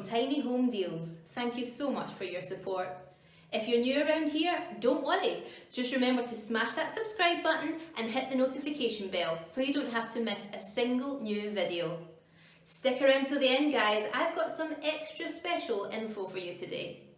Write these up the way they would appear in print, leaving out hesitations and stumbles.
from Tiny Home Deals. Thank you so much for your support. If you're new around here, don't worry. Just remember to smash that subscribe button and hit the notification bell so you don't have to miss a single new video. Stick around till the end, guys. I've got some extra special info for you today.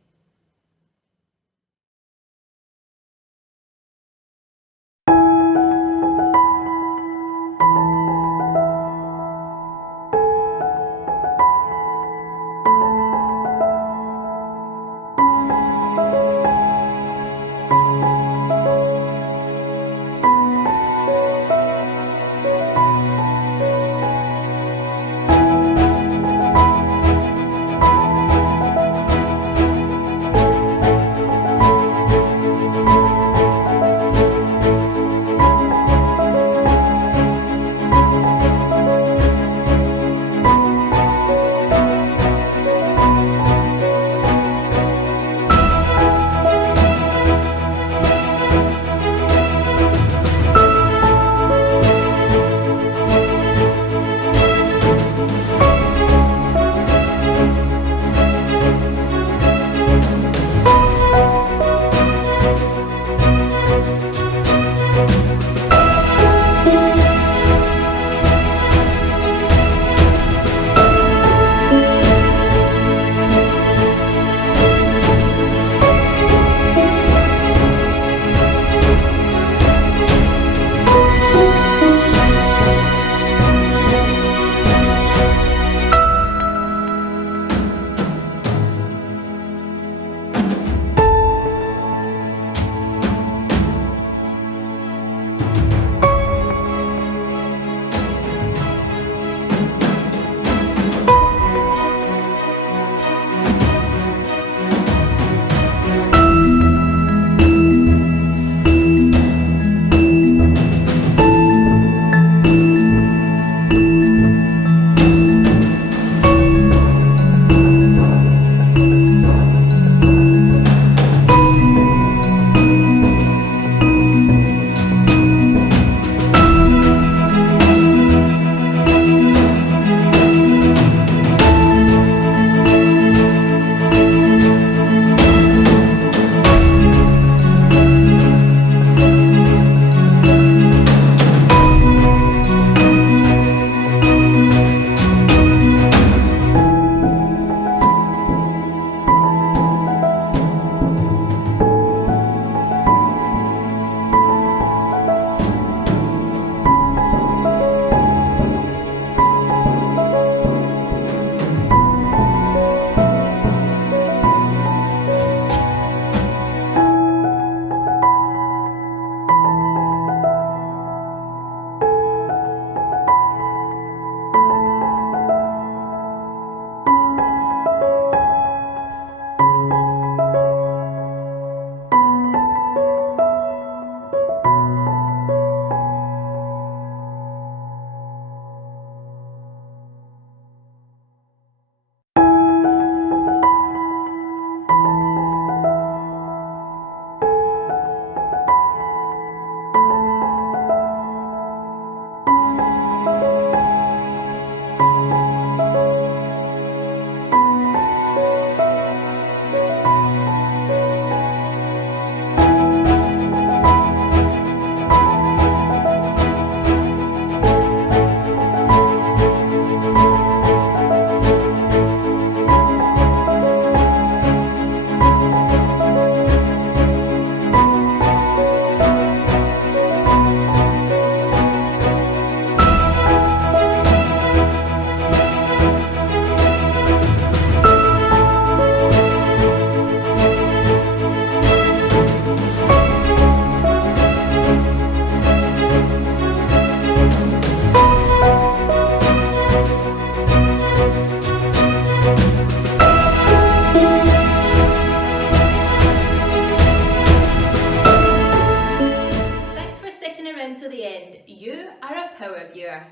power viewer.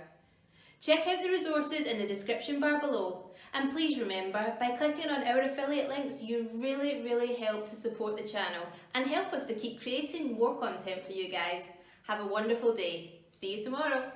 Check out the resources in the description bar below, and please remember, by clicking on our affiliate links you really help to support the channel and help us to keep creating more content for you guys. Have a wonderful day. See you tomorrow.